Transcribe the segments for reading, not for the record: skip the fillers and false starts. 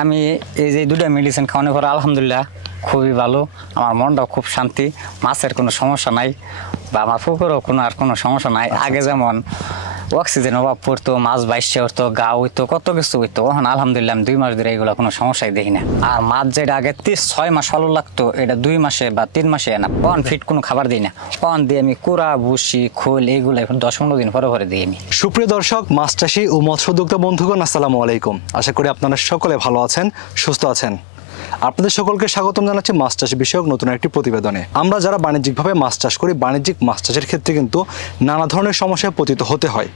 আমি এই যে দুটো মেডিসিন খাওয়ানোর পর আলহামদুলিল্লাহ খুবই ভালো, আমার মনটাও খুব শান্তি, মাছের কোনো সমস্যা নাই বা আমার পুকুরেও কোনো সমস্যা নাই। আগে যেমন অক্সিজেন অভাব পড়তো, মাছ বাইশে উঠতো, গা হইতো, কত কিছু হইতো, এখন আলহামদুলিল্লাহ আমি 2 মাস ধরে এগুলো কোনো সমস্যাই দেখি না। আর মাছ যেটা আগে 6 মাস ভালো লাগতো, এটা 2 মাসে বা 3 মাসে না। কন ফিট কোনো খাবার দিই না, কন দিয়ে আমি কুড়া ভুসি খোল এইগুলো এখন 10-15 দিন পরে পরে দিই আমি। সুপ্রিয় দর্শক, মাছ চাষী ও মৎস্য উদ্যোক্তা বন্ধুগণ, আসসালামু আলাইকুম। আশা করি আপনারা সকলে ভালো আছেন, সুস্থ আছেন। আপনাদের সকলকে স্বাগতম জানাচ্ছি মাছ চাষ বিষয়ক নতুন একটি প্রতিবেদনে। আমরা যারা বাণিজ্যিকভাবে মাছ চাষ করি, বাণিজ্যিক মাছ চাষের ক্ষেত্রে কিন্তু নানা ধরনের সমস্যায় পতিত হতে হয়।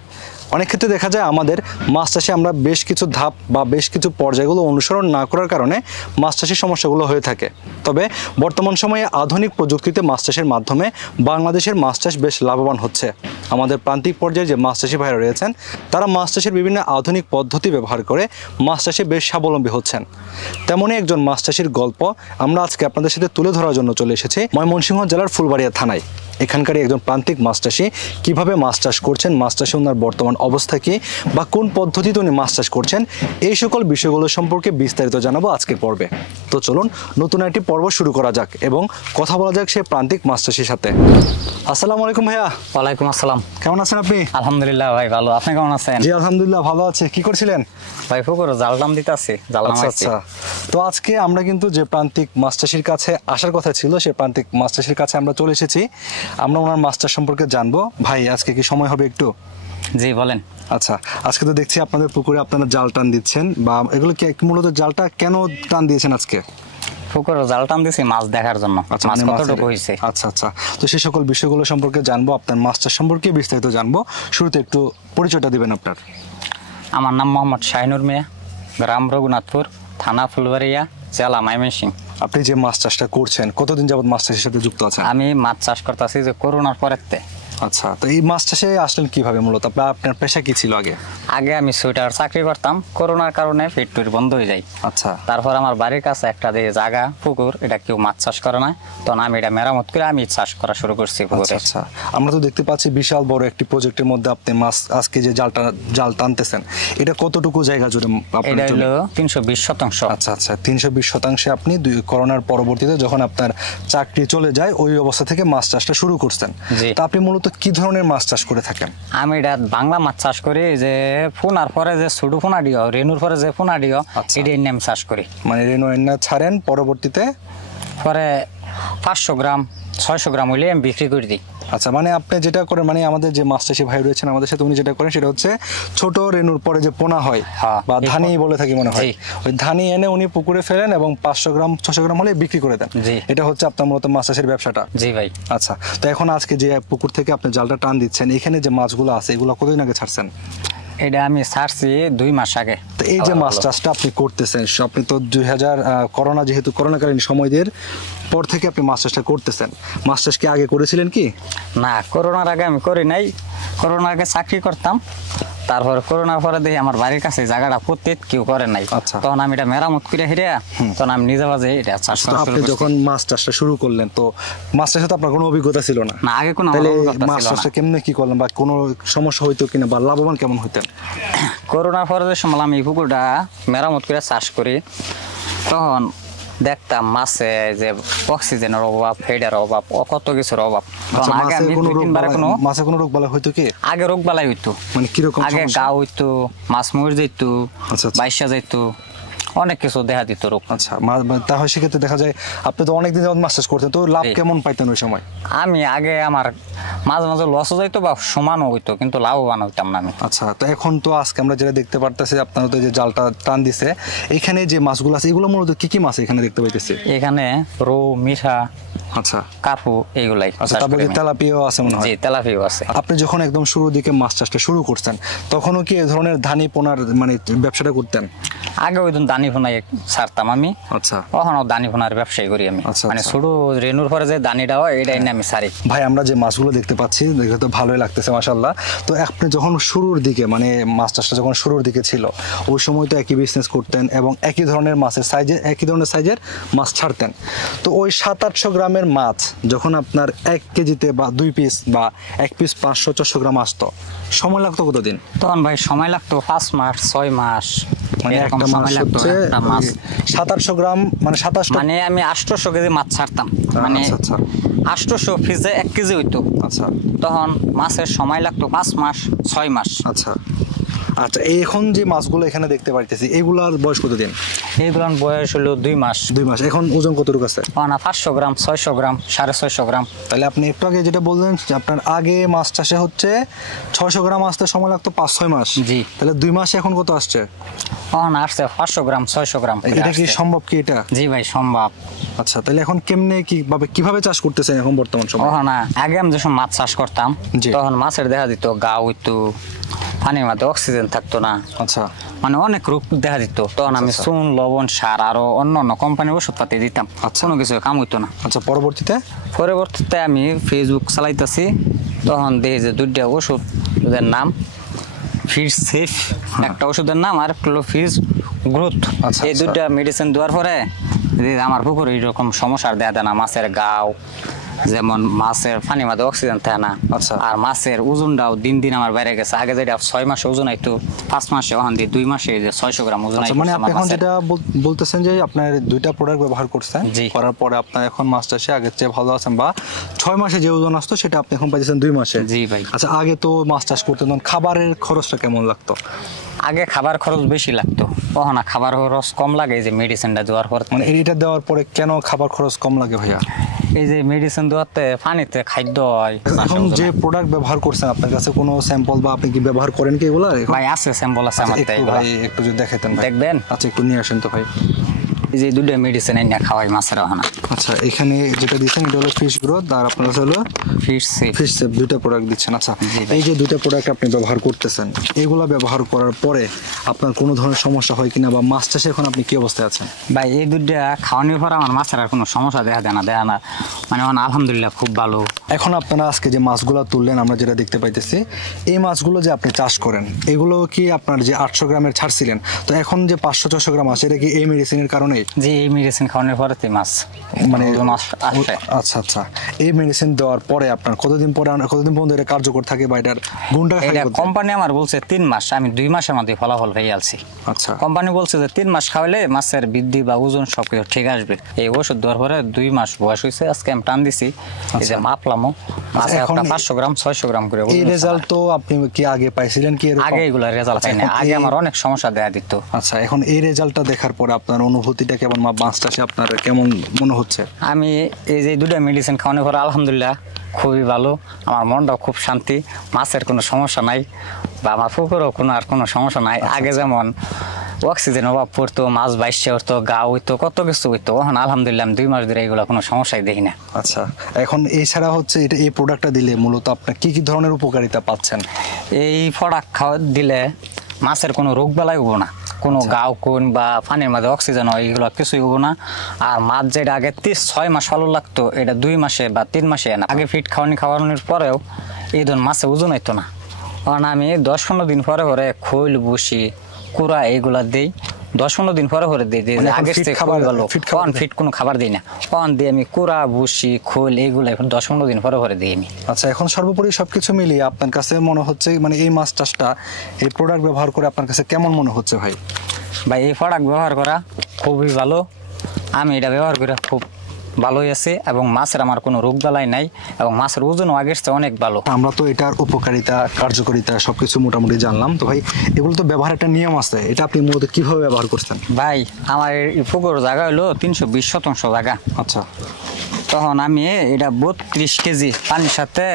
অনেক ক্ষেত্রে দেখা যায় আমাদের মাছ চাষে আমরা বেশ কিছু ধাপ বা বেশ কিছু পর্যায়গুলো অনুসরণ না করার কারণে মাছ চাষের সমস্যাগুলো হয়ে থাকে। তবে বর্তমান সময়ে আধুনিক প্রযুক্তিতে মাছ চাষের মাধ্যমে বাংলাদেশের মাছ চাষ বেশ লাভবান হচ্ছে। আমাদের প্রান্তিক পর্যায়ে যে মাছ চাষি ভাইরা রয়েছেন, তারা মাছ চাষের বিভিন্ন আধুনিক পদ্ধতি ব্যবহার করে মাছ চাষে বেশ স্বাবলম্বী হচ্ছেন। তেমনই একজন মাছ চাষির গল্প আমরা আজকে আপনাদের সাথে তুলে ধরার জন্য চলে এসেছি ময়মনসিংহ জেলার ফুলবাড়িয়া থানায়। এখানকারই একজন প্রান্তিক মাছ চাষি কীভাবে মাছ চাষ করছেন, মাছ চাষে ওনার বর্তমান অবস্থা কী বা কোন পদ্ধতিতে উনি মাছ চাষ করছেন, এই সকল বিষয়গুলো সম্পর্কে বিস্তারিত জানাবো আজকের পর্বে। তো চলুন নতুন একটি পর্ব শুরু করা যাক এবং কথা বলা যাক সেই প্রান্তিক মাছ চাষির সাথে। আসসালামু আলাইকুম ভাইয়া। ওয়ালাইকুম আসসালাম। কেমন আছেন আপনি? আলহামদুলিল্লাহ ভাই ভালো, আপনি কেমন আছেন? জি আলহামদুলিল্লাহ ভালো আছে। কি করছিলেন? ভাই পুকুরে জাল টান দিতে আছি। আচ্ছা, তো আজকে আমরা কিন্তু যে প্রান্তিক মাছ চাষির কাছে আসার কথা ছিল, সেই প্রান্তিক মাছ চাষির কাছে আমরা চলে এসেছি। আমরা ওনার মাছ চাষ সম্পর্কে জানবো। ভাই আজকে কি সময় হবে একটু? জি বলেন। আচ্ছা, আজকে তো দেখছি আপনাদের পুকুরে আপনারা জাল টান দিচ্ছেন, বা এগুলো কি মূলত জালটা কেন টান দিয়েছেন আজকে? পুকুরে জাল টান দিছি মাছ দেখার জন্য। মাছ কতটুকু হয়েছে। আচ্ছা আচ্ছা, তো সেই সকল বিষয়গুলো সম্পর্কে জানবো, আপনার মাছ চাষ সম্পর্কে বিস্তারিত জানবো। শুরুতে একটু পরিচয়টা দিবেন আপনার। আমার নাম মোহাম্মদ শাহিনুর মিয়া, গ্রাম রঘুনাথপুর, থানা ফুলবাড়িয়া, জেলা ময়মনসিংহ। আপনি যে মাছ চাষটা করছেন, কতদিন যাবত মাছ চাষের সাথে যুক্ত আছেন? আমি মাছ চাষ করতেছি যে করোনার পরেতে। আচ্ছা, তো এই মাছ চাষে আসলেন কিভাবে? মূলত আপনার পেশা কি ছিল আগে? আগে আমি সুইটার চাকরি করতাম, করোনার কারণে ফ্যাক্টরি বন্ধ হয়ে যায়। আচ্ছা, তারপর আমার বাড়ির কাছে একটা যে জায়গা পুকুর, এটা কেউ মাছ চাষ করে না, তখন আমি এটা মেরামত করে আমি চাষ করা শুরু করছি পুকুরে। আচ্ছা, আমরা তো দেখতে পাচ্ছি বিশাল বড় একটি প্রজেক্টের মধ্যে আপনি মাছ আজকে যে জাল টানতেছেন, এটা কতটুকু জায়গা জুড়ে? এটা হলো 320 শতাংশ। আচ্ছা আচ্ছা, 320 শতাংশে আপনি করোনার পরবর্তীতে যখন আপনার চাকরি চলে যায়, ওই অবস্থা থেকে মাছ চাষটা শুরু করছেন। তা আপনি মূলত কি ধরনের মাছ চাষ করে থাকেন? আমি এটা বাংলা মাছ চাষ করি, যে ফোনার পরে যে ছোট ফোনা দিও, রেনুর পরে যে ফোনা দিও, এটা আমি চাষ করি। মানে রেনু এন্না ছাড়েন, পরবর্তীতে পরে 500 গ্রাম 600 গ্রাম হইলে আমি বিক্রি করে দিই। আচ্ছা, মানে আপনি যেটা করেন, মানে আমাদের যে মাছ চাষি ভাই রয়েছেন আমাদের সাথে, উনি যেটা করেন সেটা হচ্ছে ছোট রেনুর পরে যে পোনা হয় বা ধানি বলে থাকি মনে হয়, ওই ধানি এনে উনি পুকুরে ফেলেন এবং 500 গ্রাম 600 গ্রাম হলে বিক্রি করে দেন। এটা হচ্ছে আপনার মূলত মাছ চাষের ব্যবসাটা। জি ভাই। আচ্ছা, তো এখন আজকে যে পুকুর থেকে আপনি জালটা টান দিচ্ছেন, এখানে যে মাছগুলো আছে এগুলো কতদিন আগে ছাড়ছেন? এটা আমি ছাড়ছি 2 মাস আগে। তো এই যে মাছ চাষটা আপনি করতেছেন, আপনি তো 2000 করোনা, যেহেতু করোনাকালীন সময়দের পর থেকে আপনি মাছ চাষটা করতেছেন, মাছ চাষ কি আগে করেছিলেন কি? না, করোনার আগে আমি করি নাই। করোনার আগে চাকরি করতাম, তারপর করোনার পরে দেখি আমার বাড়ির কাছে জায়গাটা প্রত্যেক কেউ করে নাই। তখন আমি এটা মেরামত করে হিরিয়া, তখন আমি নিজে বাজে এটা চাষ করা শুরু করছি। যখন মাছ চাষটা শুরু করলেন, তো মাছ চাষে তো আপনার কোনো অভিজ্ঞতা ছিল না? না, আগে কোনো অভিজ্ঞতা ছিল না। মাছ চাষটা কেমনে কি করলেন, বা কোনো সমস্যা হইতো কিনা, বা লাভবান কেমন হইতেন? করোনার পরে যে সময় আমি পুকুরটা মেরামত করে চাষ করি, তখন দেখতাম মাছে যে অক্সিজেনের অভাব, ফিডের অভাব, কত কিছুর অভাব। আগে মাছে কোনো রোগ বালাই হইতো কি? আগে রোগ বালাই হইতো। মানে কিরকম? আগে গা হইতো, মাছ মরে যেত, বাইসা যেত, অনেক কিছু দেখা দিত রোগ। আচ্ছা, তাহলে সেক্ষেত্রে দেখা যায় আপনি তো অনেকদিন যাবত মাছ চাষ করতেন, তো লাভ কেমন পাইতেন ওই সময়? আমি আগে আমার মাঝে মাঝে লসও যাইতো বা সমানও হইতো, কিন্তু লাভবান হইতাম না আমি। আচ্ছা, তো এখন তো আজকে আমরা যেটা দেখতে পারতেছি, আপনারা তো যে জালটা টান দিছে, এখানে যে মাছগুলো আছে এগুলো মূলত কি কি মাছ এখানে দেখতে পাইতেছি? এখানে রৌ, মিঠা, আচ্ছা, কার্পু, এইগুলাই। তারপরে তেলাপিয়াও আছে মনে হয়? জি, তেলাপিয়াও আছে। আপনি যখন একদম শুরুর দিকে মাছ চাষটা শুরু করছেন, তখনও কি এই ধরনের ধানি পোনার মানে ব্যবসাটা করতেন? আগে ওই দানি ফোনাই ছাড়তাম আমি। আচ্ছা, ওখানেও দানি ফোনার ব্যবসায়ী করি আমি। মানে ছোট রেনুর পরে যে দানিটা হয়, এটা এনে আমি ছাড়ি। ভাই, আমরা যে মাছগুলো দেখতে পাচ্ছি, দেখে তো ভালোই লাগতেছে মাশাআল্লাহ। তো আপনি যখন শুরুর দিকে মানে মাছ চাষটা যখন শুরুর দিকে ছিল, ওই সময় তো একই বিজনেস করতেন এবং একই ধরনের মাছের সাইজের একই ধরনের সাইজের মাছ ছাড়তেন। তো ওই 700-800 গ্রামের মাছ যখন আপনার 1 কেজিতে বা 2 পিস বা 1 পিস 500-400 গ্রাম আসতো, সময় লাগতো কতদিন? তখন ভাই সময় লাগতো 5 মাস 6 মাস, মানে এরকম একটা মাছ সময় লাগতো হচ্ছে একটা মাছ। 700-800 গ্রাম মানে 27 মানে আমি 800 কেজি মাছ ছাড়তাম, মানে আচ্ছা আচ্ছা 800 ফিজে 1 কেজি হইতো। আচ্ছা তখন মাছের সময় লাগতো 5 মাস 6 মাস। আচ্ছা আচ্ছা। এখন যে মাছগুলো এখানে দেখতে পাইতেছি এগুলার বয়স কতদিন? এইগুলোর বয়স হলো 2 মাস। 2 মাস। এখন ওজন কতটুকু আছে? না 500 গ্রাম 600 গ্রাম 650 গ্রাম। তাহলে আপনি একটু আগে যেটা বললেন যে আপনার আগে মাছ চাষে হচ্ছে 600 গ্রাম আসতে সময় লাগতো 5-6 মাস। জি। তাহলে 2 মাসে এখন কত আসছে? আসছে 500 গ্রাম 600 গ্রাম। এটা কি সম্ভব কি এটা? জি ভাই সম্ভব। আচ্ছা, তাহলে এখন কেমনে কিভাবে চাষ করতেছেন এখন বর্তমান সময়? না আগে আমি যখন মাছ চাষ করতাম জি। তখন মাছের দেখা দিত গা হইতো, পানির মধ্যে অক্সিজেন থাকতো না, আচ্ছা মানে অনেক রোগ দেখা দিত। তখন আমি আচ্ছা। চুন লবণ সার আরো অন্য অন্য কোম্পানির ওষুধ পাতি দিতাম, আচ্ছা। কোনো কিছু কাম হইতো না। আচ্ছা, পরবর্তীতে আমি ফেসবুক চালাইতেছি, তখন দেখি যে 2টা ওষুধের নাম ফিশ সেফ, একটা ওষুধের নাম আর হলো ফিশ গ্রোথ। আচ্ছা, এই আচ্ছা। 2টা মেডিসিন দেওয়ার পরে আমার পুকুরে এইরকম সমস্যার দেয়া দেয় না, মাছের গাও যেমন মাছের পানির মধ্যে অক্সিজেন থাকে না। আচ্ছা। আর মাছের ওজনটাও দিন দিন আমার বাইরে গেছে। আগে যেটা 6 মাসে ওজন হইতো 5 মাসে, ওখান দিয়ে 2 মাসে যে 600 গ্রাম ওজন আচ্ছা, মানে আপনি এখন যেটা বলতেছেন যে আপনার 2টা প্রোডাক্ট ব্যবহার করছেন, জি। করার পরে আপনার এখন মাছ চাষে আগের চেয়ে ভালো আছেন, বা 6 মাসে যে ওজন আসতো সেটা আপনি এখন পাইছেন 2 মাসে। জি ভাই। আচ্ছা, আগে তো মাছ চাষ করতেন তখন খাবারের খরচটা কেমন লাগতো? আগে খাবার খরচ বেশি লাগতো, তখন খাবার খরচ কম লাগে এই যে মেডিসিনটা দেওয়ার পর। মানে এটা দেওয়ার পরে কেন খাবার খরচ কম লাগে ভাইয়া? এই যে মেডিসিন দেওয়াতে পানিতে খাদ্য হয়। এখন যে প্রোডাক্ট ব্যবহার করছেন আপনার কাছে কোনো স্যাম্পল বা আপনি কি ব্যবহার করেন কি এগুলা? ভাই আছে স্যাম্পল আছে আমার একটু ভাই একটু যদি দেখাতেন ভাই। দেখবেন? আচ্ছা, একটু নিয়ে আসেন তো ভাই। এই যে 2টা মেডিসিন এনে খাওয়াই মাছের ওখানে। আচ্ছা, এখানে যেটা দিচ্ছেন এটা হলো ফিশ গ্রোথ আর আপনার কাছে হলো ফিশ সেফ। ফিশ সেফ, 2টা প্রোডাক্ট দিচ্ছেন। আচ্ছা, জি ভাই। এই যে 2টা প্রোডাক্ট আপনি ব্যবহার করতেছেন, এগুলা ব্যবহার করার পরে আপনার কোনো ধরনের সমস্যা হয় কিনা, বা মাছ চাষে এখন আপনি কি অবস্থায় আছেন? ভাই এই 2টা খাওয়ানোর পর আমার মাছের আর কোনো সমস্যা দেখা দেয় না, মানে এখন আলহামদুলিল্লাহ খুব ভালো। এখন আপনারা আজকে যে মাছগুলো তুললেন আমরা যেটা দেখতে পাইতেছি, এই মাছগুলো যে আপনি চাষ করেন এগুলো কি আপনার যে 800 গ্রামের ছাড়ছিলেন, তো এখন যে 500-400 গ্রাম আছে, এটা কি এই মেডিসিনের কারণেই? যে এই মেডিসিন খাওয়ানোর পরে মাছ মানে ওজন আসে। আচ্ছা আচ্ছা, এই মেডিসিন দেওয়ার পরে আপনার কতদিন পর্যন্ত এটা কার্যকর থাকে বা এটার গুণটা থাকে এটা কতদিন? কোম্পানি আমার বলছে 3 মাস, আমি 2 মাসের মধ্যে ফলাফল পেয়ে আলছি। আচ্ছা কোম্পানি বলছে যে 3 মাস খাওয়ালে মাছের বৃদ্ধি বা ওজন সবকিছু ঠিক আসবে। এই ওষুধ দেওয়ার পরে 2 মাস বয়স হয়েছে, আজকে আমি টান দিছি, এই যে মাপলামও মাছে এখন একটা 500 গ্রাম 600 গ্রাম করে এই রেজাল্ট তো আপনি কি আগে পাইছিলেন কি এরকম? আগে এগুলা রেজাল্ট পাই না, এখন আগে এই- আমার অনেক সমস্যা দেখা দিত। আচ্ছা, এখন এই রেজাল্টটা দেখার পরে আপনার অনুভূতিটা কেমন, মাছ চাষে আপনার কেমন মনে হচ্ছে? আমি এই যে 2টা মেডিসিন খাওয়ানোর পরে আলহামদুলিল্লাহ খুবই ভালো, আমার মনটাও খুব শান্তি, মাছের কোনো সমস্যা নাই বা আমার পুকুরেও কোনো সমস্যা নাই। আগে যেমন অক্সিজেন অভাব পড়তো, মাছ বাইশে উঠতো, গা হইতো, কত কিছু হইতো, এখন আলহামদুলিল্লাহ আমি 2 মাস ধরে এগুলো কোনো সমস্যাই দেখি না। আচ্ছা, এখন এছাড়া হচ্ছে এই প্রোডাক্টটা দিলে মূলত আপনার কি কি ধরনের উপকারিতা পাচ্ছেন? এই প্রোডাক্ট খাওয়া দিলে মাছের কোনো রোগ বেলায় হবো না, কোনো গাও কোন বা পানির মধ্যে অক্সিজেন হয় এগুলো কিছুই হবো না। আর মাছ যেটা আগে 6 মাস ভালো লাগতো, এটা 2 মাসে বা 3 মাসে না। আগে ফিট খাওয়ানোর পরেও এই ধরুন মাছে ওজন হইতো না, কারণ আমি 10-15 দিন পরে পরে খৈল বসি কুড়া এইগুলা দিই, 10-15 দিন পরে পরে দিই। মানে এখন আগের ফিট থেকে খাবার- খুবই ভালো, ফিট খাবার ফিট কোনো খাবার দিই না, অন দিয়ে আমি কুড়া বসি খৈল এইগুলো 10-15 দিন পরে পরে দিই আমি। আচ্ছা, এখন সর্বোপরি সবকিছু মিলিয়ে আপনার কাছে মনে হচ্ছে মানে এই মাছ চাষটা এই প্রোডাক্ট ব্যবহার করে আপনার কাছে কেমন মনে হচ্ছে ভাই? ভাই এই প্রোডাক্ট ব্যবহার করা খুবই ভালো, আমি এটা ব্যবহার করে খুব ভালোই আছে এবং মাছের আমার কোনো রোগ জ্বালাই নাই এবং মাছের ওজনও আগের চেয়ে অনেক ভালো। আমরা তো এটার উপকারিতা কার্যকারিতা সবকিছু মোটামুটি জানলাম, তো ভাই এগুলো তো ব্যবহার একটা নিয়ম আছে, এটা আপনি মূলত কিভাবে ব্যবহার করছেন? ভাই আমার এই পুকুর জায়গা হলো 320 শতাংশ জায়গা, আচ্ছা তখন আমি এটা 32 কেজি পানির সাথে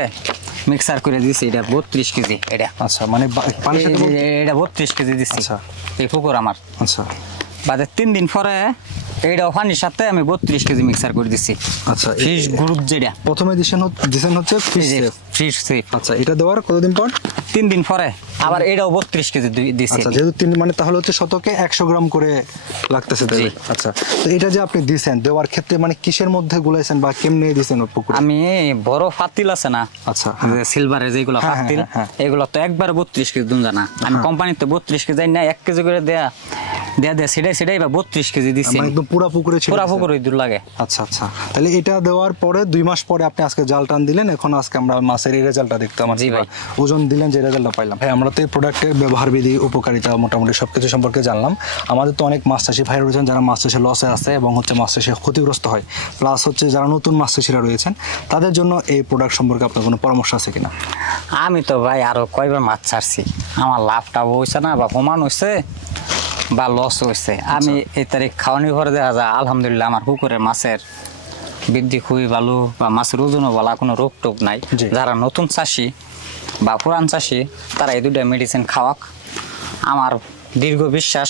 মিক্সার করে দিছি, এটা 32 কেজি, এটা আচ্ছা, মানে পানির সাথে এটা 32 কেজি দিছি। আচ্ছা। এই পুকুর আমার আচ্ছা বাদে 3 দিন পরে এইটাও পানির সাথে আমি 32 কেজি মিক্সার করে দিছি। আচ্ছা, ফিশ গ্রুপ যেটা প্রথমে দিছেন হচ্ছে ফিশ সেফ। Fish safe. আচ্ছা, এটা দেওয়ার কতদিন পর? 3 দিন পরে আবার এটাও 32 কেজি দিছি। আচ্ছা, যেহেতু 3 মানে তাহলে হচ্ছে শতকে 100 গ্রাম করে লাগতেছে তাই? জি। আচ্ছা, তো এটা যে আপনি দিছেন দেওয়ার ক্ষেত্রে মানে কিসের মধ্যে গুলাইছেন বা কেমনে দিছেন ওই পুকুরে? আমি বড় ফাতিল আছে না, আচ্ছা, সিলভারের যেগুলো হ্যাঁ, ফাতিল, হ্যাঁ, হ্যাঁ। এগুলো তো একবার 32 কেজি দুন জানা। আমি কোম্পানিতে 32 কেজি যাই না, 1 কেজি করে দেয়া সেটাই বা 32 কেজি দিছি। মানে একদম পুরা পুকুরে ছিল? পুরা পুকুর দূর লাগে। আচ্ছা আচ্ছা, তাহলে এটা দেওয়ার পরে 2 মাস পরে আপনি আজকে জাল টান দিলেন, এখন আজকে আমরা মাছের এই রেজাল্টটা দেখতাম। জি ভাই। ওজন দিলেন, যে রেজাল্টটা পাইলাম। ভাই, আমরা তো এই প্রোডাক্টের ব্যবহার বিধি, উপকারিতা মোটামুটি সবকিছু সম্পর্কে জানলাম। আমাদের তো অনেক মাছ চাষি ভাই রয়েছেন যারা মাছ চাষে লসে আছে এবং হচ্ছে মাছ চাষে ক্ষতিগ্রস্ত হয়, প্লাস হচ্ছে যারা নতুন মাছ চাষিরা রয়েছেন তাদের জন্য এই প্রোডাক্ট সম্পর্কে আপনার কোনো পরামর্শ আছে কিনা? আমি তো ভাই আরো কয়বার মাছ ছাড়ছি, আমার লাভটা হয়েছে না বা প্রমাণ হয়েছে বা লস হয়েছে। আমি এই তারিখ খাওয়ানি ঘরে দেখা যায় আলহামদুলিল্লাহ আমার পুকুরের মাছের বৃদ্ধি খুবই ভালো বা মাছের ওজনও ভালো, কোনো রোগ টোগ নাই। জি। যারা নতুন চাষি বা পুরান চাষি তারা এই দুটা মেডিসিন খাওয়াক, আমার দীর্ঘ বিশ্বাস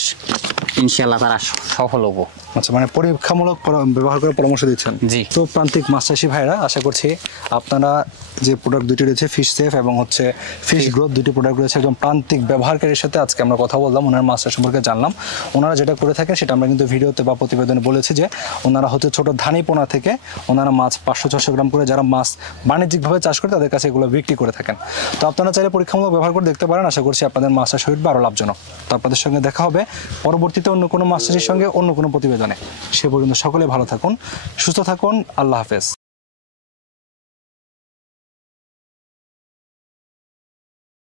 ইনশাল্লাহ তারা সফল হবো। আচ্ছা, মানে পরীক্ষামূলক ব্যবহার করে পরামর্শ দিচ্ছেন? জি। তো প্রান্তিক মাছ চাষি ভাইরা, আশা করছি আপনারা যে প্রোডাক্ট দুটি রয়েছে ফিশ সেফ এবং হচ্ছে ফিশ গ্রোথ, দুটি প্রোডাক্ট রয়েছে একজন প্রান্তিক ব্যবহারকারীর সাথে আজকে আমরা কথা বললাম, ওনার মাছ চাষ সম্পর্কে জানলাম। ওনারা যেটা করে থাকেন সেটা আমরা কিন্তু ভিডিওতে বা প্রতিবেদনে বলেছি যে ওনারা হচ্ছে ছোট ধানি পোনা থেকে ওনারা মাছ 500-600 গ্রাম করে যারা মাছ বাণিজ্যিকভাবে চাষ করে তাদের কাছে এগুলো বিক্রি করে থাকেন। তো আপনারা চাইলে পরীক্ষামূলক ব্যবহার করে দেখতে পারেন। আশা করছি আপনাদের মাছ চাষ শরীর আরও লাভজনক। তো আপনাদের সঙ্গে দেখা হবে পরবর্তীতে অন্য কোনো মাছ চাষির সঙ্গে অন্য কোনো প্রতিবেদনে। সে পর্যন্ত সকলে ভালো থাকুন, সুস্থ থাকুন। আল্লাহ হাফেজ।